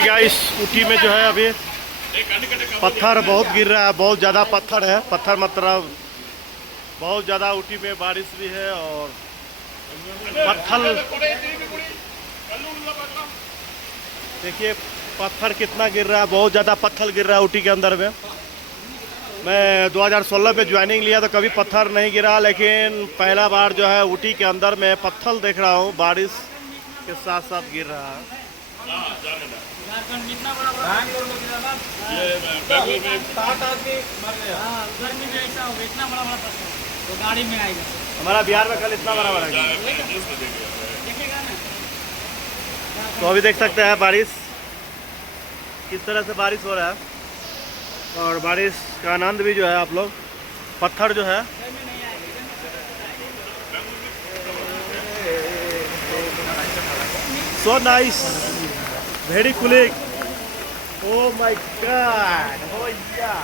Guys Ooty में जो है अभी पत्थर बहुत गिर रहा है, बहुत ज़्यादा पत्थर है। पत्थर मतलब बहुत ज़्यादा ऊटी में बारिश भी है और पत्थर देखिए पत्थर कितना गिर रहा है, बहुत ज़्यादा पत्थर गिर रहा है ऊटी के अंदर में। मैं 2016 में ज्वाइनिंग लिया तो कभी पत्थर नहीं गिरा, लेकिन पहला बार जो है ऊटी के अंदर में पत्थर देख रहा हूँ, बारिश के साथ साथ गिर रहा है। कितना बड़ा ये बेंगलोर में 7 आदमी मर गए। हाँ, उधर में भी ऐसा होगा, इतना बड़ा बड़ा पत्थर तो गाड़ी में आएगा। हमारा बिहार में कल इतना बड़ा बड़ा देखेगा ना। तो अभी देख सकते हैं बारिश किस तरह से बारिश हो रहा है, और बारिश का आनंद भी जो है आप लोग। पत्थर जो है so nice, very cooling. Oh my god, oh या